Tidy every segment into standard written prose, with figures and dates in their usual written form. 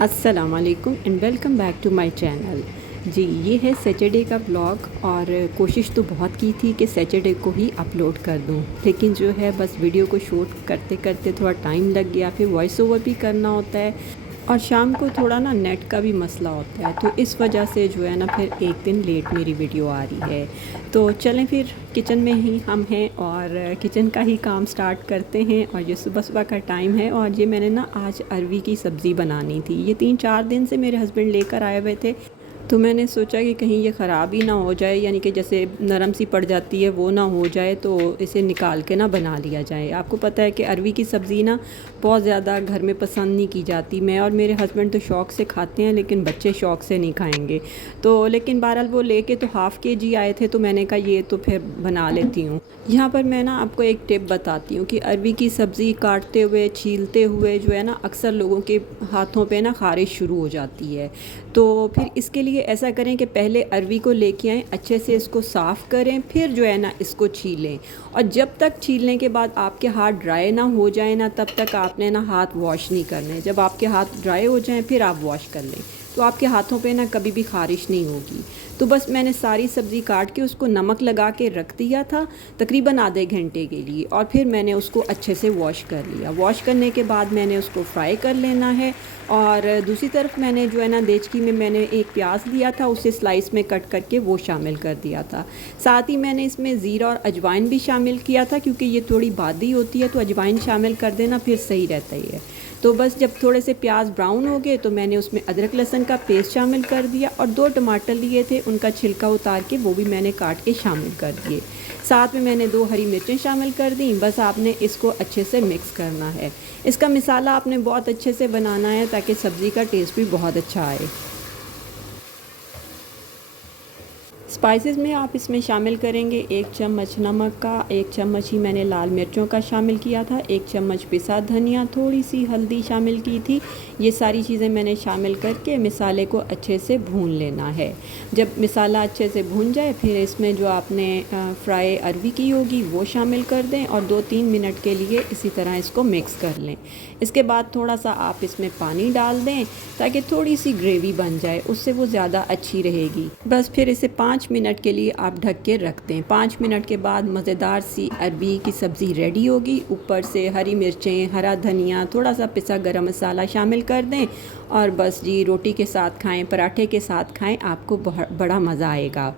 अस्सलाम वालेकुम and welcome back to my channel. जी, ये है सैटरडे का ब्लॉग। और कोशिश तो बहुत की थी कि सैटरडे को ही अपलोड कर दूं, लेकिन जो है बस वीडियो को शूट करते करते थोड़ा टाइम लग गया। फिर वॉइस ओवर भी करना होता है और शाम को थोड़ा ना नेट का भी मसला होता है, तो इस वजह से जो है ना फिर एक दिन लेट मेरी वीडियो आ रही है। तो चलें फिर किचन में ही हम हैं और किचन का ही काम स्टार्ट करते हैं। और ये सुबह सुबह का टाइम है और ये मैंने ना आज अरवी की सब्ज़ी बनानी थी। ये 3-4 दिन से मेरे हस्बैंड लेकर आए हुए थे, तो मैंने सोचा कि कहीं ये ख़राब ही ना हो जाए, यानी कि जैसे नरम सी पड़ जाती है वो ना हो जाए, तो इसे निकाल के ना बना लिया जाए। आपको पता है कि अरवी की सब्ज़ी ना बहुत ज़्यादा घर में पसंद नहीं की जाती। मैं और मेरे हस्बैंड तो शौक़ से खाते हैं, लेकिन बच्चे शौक़ से नहीं खाएंगे। तो लेकिन बहरहाल वो लेके तो हाफ़ केजी आए थे, तो मैंने कहा ये तो फिर बना लेती हूँ। यहाँ पर मैं ना आपको एक टिप बताती हूँ कि अरवी की सब्ज़ी काटते हुए छीलते हुए जो है ना अक्सर लोगों के हाथों पे ना ख़ारिश शुरू हो जाती है। तो फिर इसके लिए ऐसा करें कि पहले अरवी को लेके आएँ, अच्छे से इसको साफ़ करें, फिर जो है ना इसको छीलें। और जब तक छीलने के बाद आपके हाथ ड्राई ना हो जाए ना, तब तक आपने ना हाथ वॉश नहीं करने। जब आपके हाथ ड्राई हो जाएं फिर आप वॉश कर लें, तो आपके हाथों पे ना कभी भी ख़ारिश नहीं होगी। तो बस मैंने सारी सब्ज़ी काट के उसको नमक लगा के रख दिया था तकरीबन आधे घंटे के लिए, और फिर मैंने उसको अच्छे से वॉश कर लिया। वॉश करने के बाद मैंने उसको फ्राई कर लेना है। और दूसरी तरफ मैंने जो है ना देचकी में मैंने एक प्याज लिया था, उसे स्लाइस में कट करके वो शामिल कर दिया था। साथ ही मैंने इसमें ज़ीरा और अजवाइन भी शामिल किया था, क्योंकि ये थोड़ी बादी होती है, तो अजवाइन शामिल कर देना फिर सही रहता ही है। तो बस जब थोड़े से प्याज ब्राउन हो गए तो मैंने उसमें अदरक लहसुन का पेस्ट शामिल कर दिया, और 2 टमाटर लिए थे उनका छिलका उतार के वो भी मैंने काट के शामिल कर दिए। साथ में मैंने 2 हरी मिर्चें शामिल कर दी। बस आपने इसको अच्छे से मिक्स करना है। इसका मिसाला आपने बहुत अच्छे से बनाना है ताकि सब्ज़ी का टेस्ट भी बहुत अच्छा आए। स्पाइसेस में आप इसमें शामिल करेंगे 1 चम्मच नमक का, 1 चम्मच ही मैंने लाल मिर्चों का शामिल किया था, 1 चम्मच पिसा धनिया, थोड़ी सी हल्दी शामिल की थी। ये सारी चीज़ें मैंने शामिल करके मिसाले को अच्छे से भून लेना है। जब मिसाला अच्छे से भून जाए फिर इसमें जो आपने फ्राई अरवी की होगी वो शामिल कर दें और 2-3 मिनट के लिए इसी तरह इसको मिक्स कर लें। इसके बाद थोड़ा सा आप इसमें पानी डाल दें ताकि थोड़ी सी ग्रेवी बन जाए, उससे वो ज़्यादा अच्छी रहेगी। बस फिर इसे 5 मिनट के लिए आप ढक के रख दें। 5 मिनट के बाद मज़ेदार सी अरबी की सब्ज़ी रेडी होगी। ऊपर से हरी मिर्चें, हरा धनिया, थोड़ा सा पिसा गरम मसाला शामिल कर दें और बस जी रोटी के साथ खाएं, पराठे के साथ खाएं, आपको बड़ा मज़ा आएगा।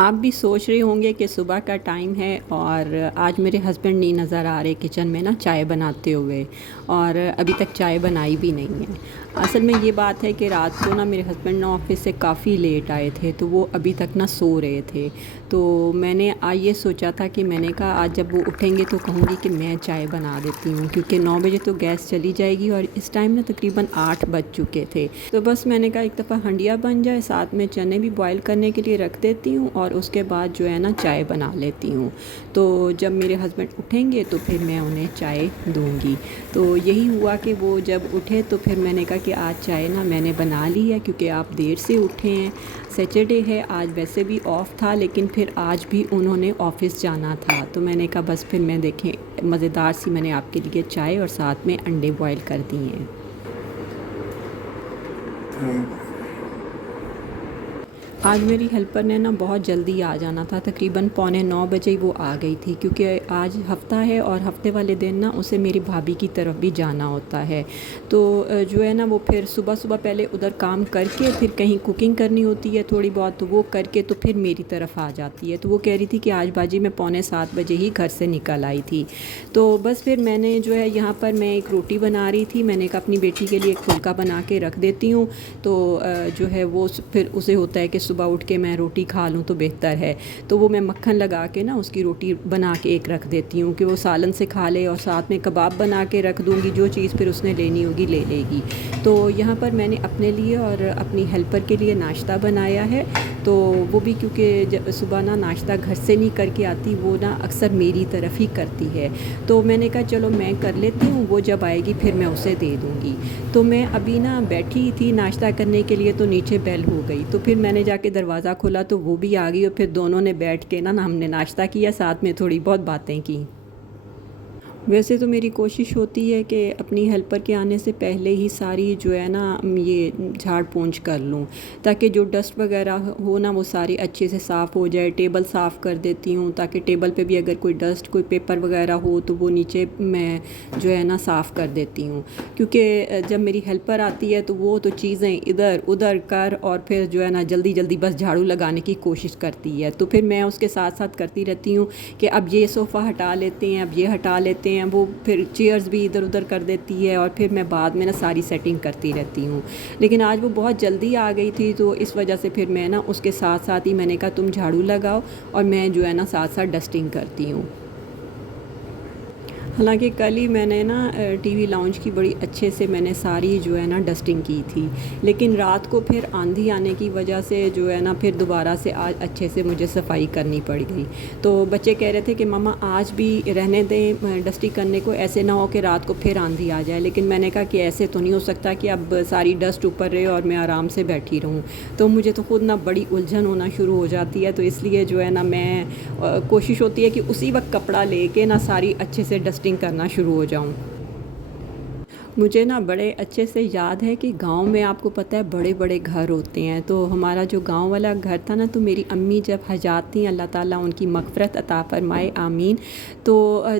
आप भी सोच रहे होंगे कि सुबह का टाइम है और आज मेरे हस्बैंड नहीं नज़र आ रहे किचन में ना चाय बनाते हुए, और अभी तक चाय बनाई भी नहीं है। असल में ये बात है कि रात को ना मेरे हस्बैंड ना ऑफिस से काफ़ी लेट आए थे, तो वो अभी तक ना सो रहे थे। तो मैंने आज ये सोचा था कि मैंने कहा आज जब वो उठेंगे तो कहूँगी कि मैं चाय बना देती हूँ, क्योंकि 9 बजे तो गैस चली जाएगी और इस टाइम ना तकरीबन 8 बज चुके थे। तो बस मैंने कहा एक दफ़ा हंडिया बन जाए, साथ में चने भी बॉयल करने के लिए रख देती हूँ और उसके बाद जो है ना चाय बना लेती हूँ। तो जब मेरे हस्बैंड उठेंगे तो फिर मैं उन्हें चाय दूँगी। तो यही हुआ कि वो जब उठे तो फिर मैंने कहा कि आज चाय ना मैंने बना ली है, क्योंकि आप देर से उठे हैं। सैटरडे है, आज वैसे भी ऑफ़ था, लेकिन फिर आज भी उन्होंने ऑफ़िस जाना था। तो मैंने कहा बस फिर मैं देखें मज़ेदार सी मैंने आपके लिए चाय और साथ में अंडे बॉयल कर दिए हैं। आज मेरी हेल्पर ने ना बहुत जल्दी आ जाना था, तकरीबन 8:45 बजे ही वो आ गई थी, क्योंकि आज हफ़्ता है और हफ़्ते वाले दिन ना उसे मेरी भाभी की तरफ भी जाना होता है। तो जो है ना वो फिर सुबह सुबह पहले उधर काम करके फिर कहीं कुकिंग करनी होती है थोड़ी बहुत, तो वो करके तो फिर मेरी तरफ आ जाती है। तो वो कह रही थी कि आज बाजी मैं 6:45 बजे ही घर से निकल आई थी। तो बस फिर मैंने जो है यहाँ पर मैं एक रोटी बना रही थी, मैंने कहा अपनी बेटी के लिए एक फुल्का बना के रख देती हूँ। तो जो है वो फिर उसे होता है कि सुबह उठ के मैं रोटी खा लूँ तो बेहतर है। तो वो मैं मक्खन लगा के ना उसकी रोटी बना के एक रख देती हूँ कि वो सालन से खा ले, और साथ में कबाब बना के रख दूँगी, जो चीज़ फिर उसने लेनी होगी ले लेगी। तो यहाँ पर मैंने अपने लिए और अपनी हेल्पर के लिए नाश्ता बनाया है। तो वो भी क्योंकि जब सुबह ना नाश्ता घर से नहीं करके आती, वो ना अक्सर मेरी तरफ ही करती है। तो मैंने कहा चलो मैं कर लेती हूँ, वो जब आएगी फिर मैं उसे दे दूँगी। तो मैं अभी ना बैठी थी नाश्ता करने के लिए, तो नीचे बेल हो गई, तो फिर मैंने जाके दरवाज़ा खोला तो वो भी आ गई, और फिर दोनों ने बैठ के ना हमने नाश्ता किया, साथ में थोड़ी बहुत बातें की। वैसे तो मेरी कोशिश होती है कि अपनी हेल्पर के आने से पहले ही सारी जो है ना ये झाड़ पोंछ कर लूँ, ताकि जो डस्ट वगैरह हो ना वो सारी अच्छे से साफ़ हो जाए। टेबल साफ़ कर देती हूँ ताकि टेबल पे भी अगर कोई डस्ट कोई पेपर वगैरह हो तो वो नीचे मैं जो है ना साफ़ कर देती हूँ, क्योंकि जब मेरी हेल्पर आती है तो वो तो चीज़ें इधर उधर कर और फिर जो है ना जल्दी जल्दी बस झाड़ू लगाने की कोशिश करती है। तो फिर मैं उसके साथ साथ करती रहती हूँ कि अब ये सोफ़ा हटा लेते हैं, अब ये हटा लेते हैं। वो फिर चेयर्स भी इधर उधर कर देती है और फिर मैं बाद में ना सारी सेटिंग करती रहती हूँ। लेकिन आज वो बहुत जल्दी आ गई थी तो इस वजह से फिर मैं ना उसके साथ साथ ही मैंने कहा तुम झाड़ू लगाओ और मैं जो है ना साथ साथ डस्टिंग करती हूँ। हालांकि कल ही मैंने ना टीवी लाउंज की बड़ी अच्छे से मैंने सारी जो है ना डस्टिंग की थी, लेकिन रात को फिर आंधी आने की वजह से जो है ना फिर दोबारा से आज अच्छे से मुझे सफाई करनी पड़ गई। तो बच्चे कह रहे थे कि मम्मा आज भी रहने दें डस्टिंग करने को, ऐसे ना हो कि रात को फिर आंधी आ जाए। लेकिन मैंने कहा कि ऐसे तो नहीं हो सकता कि अब सारी डस्ट ऊपर रहे और मैं आराम से बैठी रहूँ। तो मुझे तो खुद ना बड़ी उलझन होना शुरू हो जाती है, तो इसलिए जो है ना मैं कोशिश होती है कि उसी वक्त कपड़ा लेके ना सारी अच्छे से डस्टिंग करना शुरू हो जाऊं। मुझे ना बड़े अच्छे से याद है कि गांव में आपको पता है बड़े बड़े घर होते हैं। तो हमारा जो गांव वाला घर था ना, तो मेरी अम्मी जब हजात थी, अल्लाह ताला उनकी मग़फ़िरत अता फ़रमाए आमीन। तो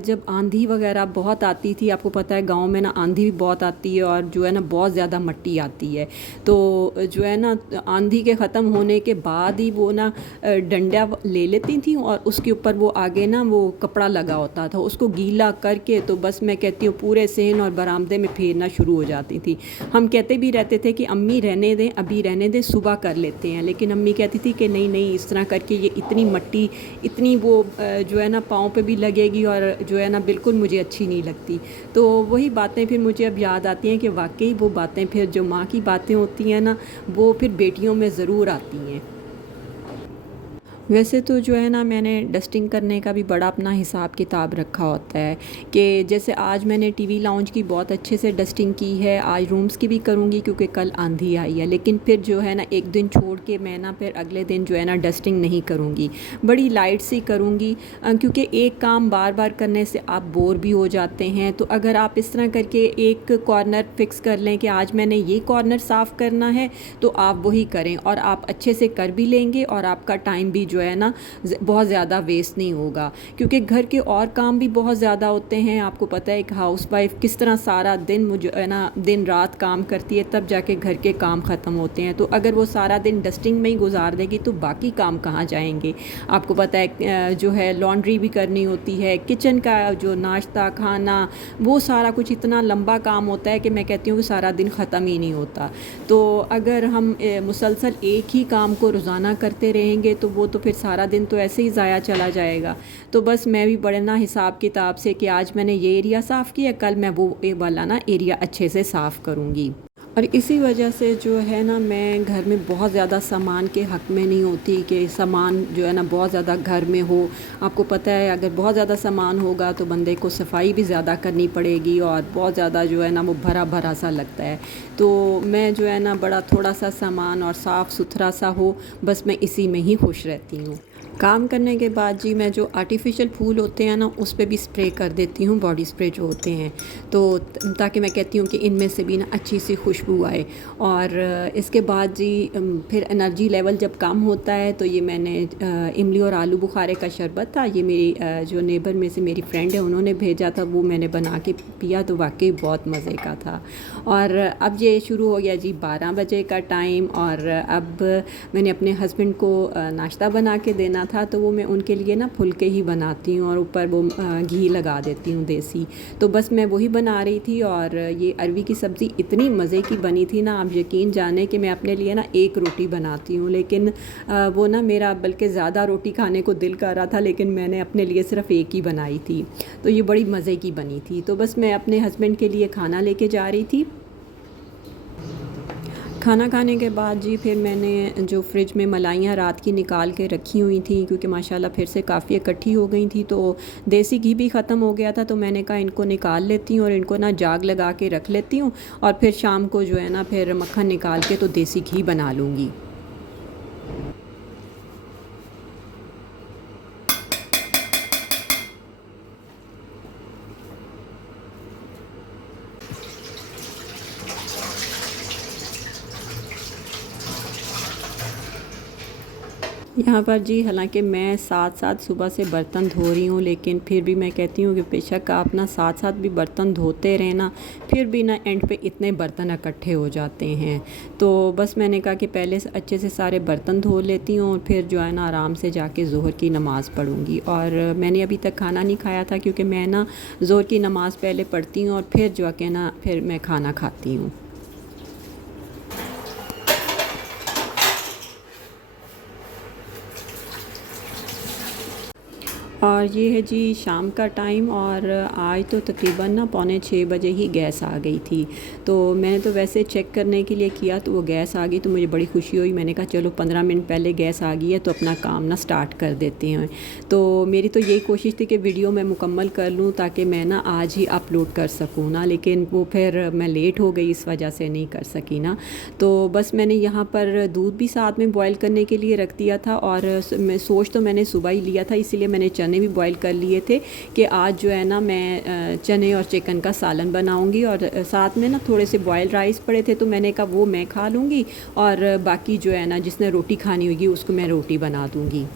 जब आंधी वगैरह बहुत आती थी, आपको पता है गांव में ना आंधी भी बहुत आती है और जो है ना बहुत ज़्यादा मिट्टी आती है। तो जो है ना आंधी के ख़त्म होने के बाद ही वो ना डंडा ले लेती थी और उसके ऊपर वो आगे ना वो कपड़ा लगा होता था, उसको गीला करके तो बस मैं कहती हूँ पूरे सहन और बरामदे में फेरना शुरू हो जाती थी। हम कहते भी रहते थे कि अम्मी रहने दें, अभी रहने दें, सुबह कर लेते हैं। लेकिन अम्मी कहती थी कि नहीं नहीं, इस तरह करके ये इतनी मिट्टी इतनी वो जो है ना पाँव पे भी लगेगी और जो है ना बिल्कुल मुझे अच्छी नहीं लगती। तो वही बातें फिर मुझे अब याद आती हैं कि वाकई वो बातें फिर जो माँ की बातें होती हैं ना, वो फिर बेटियों में ज़रूर आती हैं। वैसे तो जो है ना मैंने डस्टिंग करने का भी बड़ा अपना हिसाब किताब रखा होता है कि जैसे आज मैंने टीवी लाउंज की बहुत अच्छे से डस्टिंग की है, आज रूम्स की भी करूँगी क्योंकि कल आंधी आई है। लेकिन फिर जो है ना एक दिन छोड़ के मैं ना फिर अगले दिन जो है ना डस्टिंग नहीं करूँगी, बड़ी लाइट सी करूँगी, क्योंकि एक काम बार बार करने से आप बोर भी हो जाते हैं। तो अगर आप इस तरह करके एक कॉर्नर फिक्स कर लें कि आज मैंने ये कॉर्नर साफ़ करना है, तो आप वही करें और आप अच्छे से कर भी लेंगे और आपका टाइम भी जो है ना बहुत ज़्यादा वेस्ट नहीं होगा। क्योंकि घर के और काम भी बहुत ज़्यादा होते हैं। आपको पता है एक हाउसवाइफ किस तरह सारा दिन मुझे है ना दिन रात काम करती है, तब जाके घर के काम ख़त्म होते हैं। तो अगर वो सारा दिन डस्टिंग में ही गुजार देगी तो बाकी काम कहाँ जाएंगे। आपको पता है जो है लॉन्ड्री भी करनी होती है, किचन का जो नाश्ता खाना वो सारा कुछ इतना लंबा काम होता है कि मैं कहती हूँ कि सारा दिन ख़त्म ही नहीं होता। तो अगर हम मुसलसल एक ही काम को रोज़ाना करते रहेंगे तो वो तो फिर सारा दिन तो ऐसे ही ज़ाया चला जाएगा। तो बस मैं भी बड़े ना हिसाब किताब से कि आज मैंने ये एरिया साफ़ किया, कल मैं वो वाला ना एरिया अच्छे से साफ़ करूँगी। और इसी वजह से जो है ना मैं घर में बहुत ज़्यादा सामान के हक़ में नहीं होती कि सामान जो है ना बहुत ज़्यादा घर में हो। आपको पता है अगर बहुत ज़्यादा सामान होगा तो बंदे को सफाई भी ज़्यादा करनी पड़ेगी और बहुत ज़्यादा जो है ना वो भरा भरा सा लगता है। तो मैं जो है ना बड़ा थोड़ा सा सामान और साफ़ सुथरा सा हो, बस मैं इसी में ही खुश रहती हूँ। काम करने के बाद जी मैं जो आर्टिफिशियल फूल होते हैं ना उस पे भी स्प्रे कर देती हूँ, बॉडी स्प्रे जो होते हैं। तो ताकि मैं कहती हूँ कि इनमें से भी ना अच्छी सी खुशबू आए। और इसके बाद जी फिर एनर्जी लेवल जब कम होता है तो ये मैंने इमली और आलू बुखारे का शरबत था, ये मेरी जो नेबर में से मेरी फ्रेंड है उन्होंने भेजा था, वो मैंने बना के पिया तो वाकई बहुत मज़े का था। और अब ये शुरू हो गया जी 12 बजे का टाइम और अब मैंने अपने हस्बैंड को नाश्ता बना के देना था, तो वो मैं उनके लिए ना फुलके ही बनाती हूँ और ऊपर वो घी लगा देती हूँ देसी। तो बस मैं वही बना रही थी और ये अरवी की सब्ज़ी इतनी मज़े की बनी थी ना, आप यकीन जाने कि मैं अपने लिए ना एक रोटी बनाती हूँ, लेकिन वो ना मेरा बल्कि ज़्यादा रोटी खाने को दिल कर रहा था, लेकिन मैंने अपने लिए सिर्फ़ एक ही बनाई थी। तो ये बड़ी मज़े की बनी थी। तो बस मैं अपने हस्बैंड के लिए खाना लेके जा रही थी। खाना खाने के बाद जी फिर मैंने जो फ्रिज में मलाइयाँ रात की निकाल के रखी हुई थी, क्योंकि माशाल्लाह फिर से काफ़ी इकट्ठी हो गई थी, तो देसी घी भी ख़त्म हो गया था। तो मैंने कहा इनको निकाल लेती हूँ और इनको ना जाग लगा के रख लेती हूँ और फिर शाम को जो है ना फिर मक्खन निकाल के तो देसी घी बना लूँगी। यहाँ पर जी हालांकि मैं साथ साथ सुबह से बर्तन धो रही हूँ, लेकिन फिर भी मैं कहती हूँ कि बेशक आप ना साथ साथ भी बर्तन धोते रहें ना, फिर भी ना एंड पे इतने बर्तन इकट्ठे हो जाते हैं। तो बस मैंने कहा कि पहले से अच्छे से सारे बर्तन धो लेती हूँ और फिर जो है ना आराम से जाके ज़ोहर की नमाज़ पढ़ूँगी। और मैंने अभी तक खाना नहीं खाया था, क्योंकि मैं ना ज़ोहर की नमाज़ पहले पढ़ती हूँ और फिर जो है कि ना फिर मैं खाना खाती हूँ। और ये है जी शाम का टाइम, और आज तो तकरीबन ना 5:45 बजे ही गैस आ गई थी। तो मैंने तो वैसे चेक करने के लिए किया तो वो गैस आ गई, तो मुझे बड़ी खुशी हुई। मैंने कहा चलो 15 मिनट पहले गैस आ गई है तो अपना काम ना स्टार्ट कर देते हैं। तो मेरी तो यही कोशिश थी कि वीडियो मैं मुकम्मल कर लूँ ताकि मैं ना आज ही अपलोड कर सकूँ ना, लेकिन वो फिर मैं लेट हो गई, इस वजह से नहीं कर सकी ना। तो बस मैंने यहाँ पर दूध भी साथ में बॉयल करने के लिए रख दिया था, और मैं सोच तो मैंने सुबह ही लिया था, इसीलिए मैंने चने भी बॉईल कर लिए थे कि आज जो है ना मैं चने और चिकन का सालन बनाऊंगी। और साथ में ना थोड़े से बॉयल राइस पड़े थे, तो मैंने कहा वो मैं खा लूँगी, और बाकी जो है ना जिसने रोटी खानी होगी उसको मैं रोटी बना दूँगी।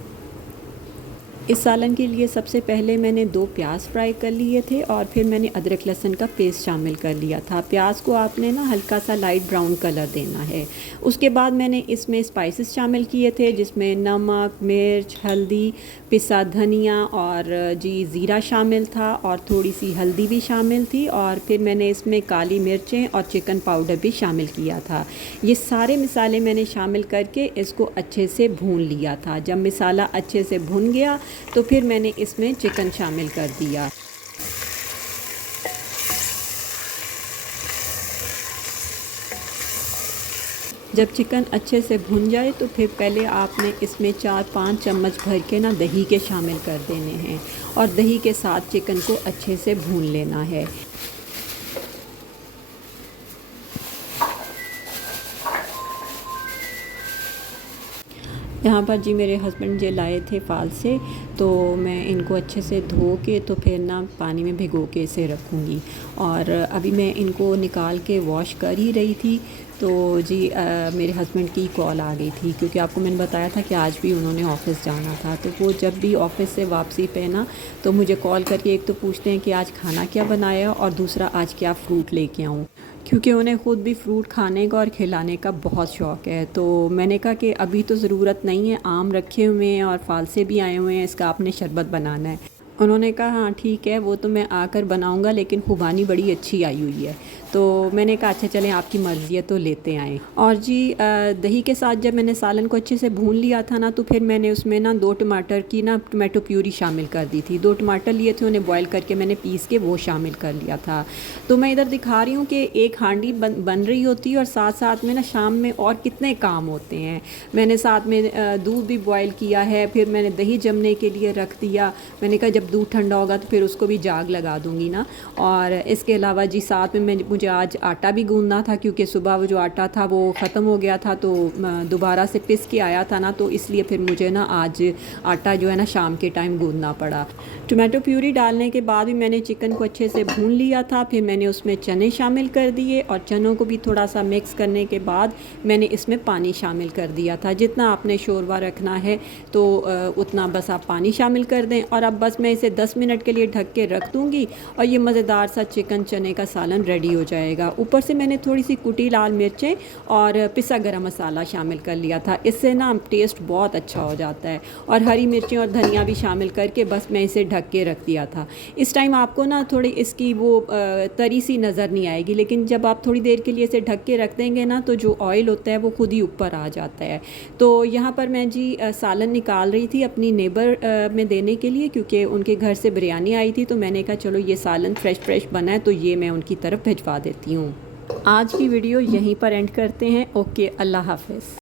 इस सालन के लिए सबसे पहले मैंने 2 प्याज फ्राई कर लिए थे, और फिर मैंने अदरक लहसुन का पेस्ट शामिल कर लिया था। प्याज को आपने ना हल्का सा लाइट ब्राउन कलर देना है। उसके बाद मैंने इसमें स्पाइसेस शामिल किए थे, जिसमें नमक, मिर्च, हल्दी, पिसा धनिया और जी ज़ीरा शामिल था, और थोड़ी सी हल्दी भी शामिल थी, और फिर मैंने इसमें काली मिर्चें और चिकन पाउडर भी शामिल किया था। ये सारे मसाले मैंने शामिल करके इसको अच्छे से भून लिया था। जब मसाला अच्छे से भुन गया तो फिर मैंने इसमें चिकन शामिल कर दिया। जब चिकन अच्छे से भुन जाए तो फिर पहले आपने इसमें 4-5 चम्मच भर के ना दही के शामिल कर देने हैं, और दही के साथ चिकन को अच्छे से भून लेना है। यहाँ पर जी मेरे हस्बैंड जे लाए थे फाल से, तो मैं इनको अच्छे से धो के तो फिर ना पानी में भिगो के इसे रखूँगी। और अभी मैं इनको निकाल के वॉश कर ही रही थी, तो जी मेरे हस्बैंड की कॉल आ गई थी, क्योंकि आपको मैंने बताया था कि आज भी उन्होंने ऑफ़िस जाना था। तो वो जब भी ऑफ़िस से वापसी पे ना तो मुझे कॉल करके एक तो पूछते हैं कि आज खाना क्या बनाया, और दूसरा आज क्या फ़्रूट लेके आऊँ, क्योंकि उन्हें ख़ुद भी फ्रूट खाने का और खिलाने का बहुत शौक़ है। तो मैंने कहा कि अभी तो ज़रूरत नहीं है, आम रखे हुए हैं और फाल से भी आए हुए हैं, इसका आपने शरबत बनाना है। उन्होंने कहा हाँ ठीक है, वो तो मैं आकर बनाऊंगा, लेकिन खुबानी बड़ी अच्छी आई हुई है। तो मैंने कहा अच्छा चलें, आपकी मर्ज़ी है तो लेते आएँ। और जी दही के साथ जब मैंने सालन को अच्छे से भून लिया था ना, तो फिर मैंने उसमें ना 2 टमाटर की ना टमाटो प्यूरी शामिल कर दी थी। 2 टमाटर लिए थे, उन्हें बॉयल करके मैंने पीस के वो शामिल कर लिया था। तो मैं इधर दिखा रही हूँ कि एक हांडी बन रही होती है, और साथ साथ में ना शाम में और कितने काम होते हैं। मैंने साथ में दूध भी बॉयल किया है, फिर मैंने दही जमने के लिए रख दिया। मैंने कहा जब दूध ठंडा होगा तो फिर उसको भी जाग लगा दूँगी ना। और इसके अलावा जी साथ में मुझे आज आटा भी गूँधना था, क्योंकि सुबह वो जो आटा था वो ख़त्म हो गया था, तो दोबारा से पिस के आया था ना, तो इसलिए फिर मुझे ना आज आटा जो है ना शाम के टाइम गूँधना पड़ा। टमाटो प्यूरी डालने के बाद भी मैंने चिकन को अच्छे से भून लिया था। फिर मैंने उसमें चने शामिल कर दिए, और चनों को भी थोड़ा सा मिक्स करने के बाद मैंने इसमें पानी शामिल कर दिया था। जितना आपने शोरबा रखना है तो उतना बस आप पानी शामिल कर दें, और अब बस मैं इसे 10 मिनट के लिए ढक के रख दूँगी, और ये मज़ेदार सा चिकन चने का सालन रेडी हो जाएगा। ऊपर से मैंने थोड़ी सी कुटी लाल मिर्चें और पिसा गरम मसाला शामिल कर लिया था, इससे ना टेस्ट बहुत अच्छा हो जाता है। और हरी मिर्चें और धनिया भी शामिल करके बस मैं इसे ढक के रख दिया था। इस टाइम आपको ना थोड़ी इसकी वो तरी सी नज़र नहीं आएगी, लेकिन जब आप थोड़ी देर के लिए इसे ढक के रख देंगे ना, तो जो ऑयल होता है वो खुद ही ऊपर आ जाता है। तो यहाँ पर मैं जी सालन निकाल रही थी अपनी नेबर में देने के लिए, क्योंकि उनके घर से बिरयानी आई थी, तो मैंने कहा चलो ये सालन फ्रेश बना है तो ये मैं उनकी तरफ भिजवा देती हूँ। आज की वीडियो यहीं पर एंड करते हैं। ओके, अल्लाह हाफ़िज़।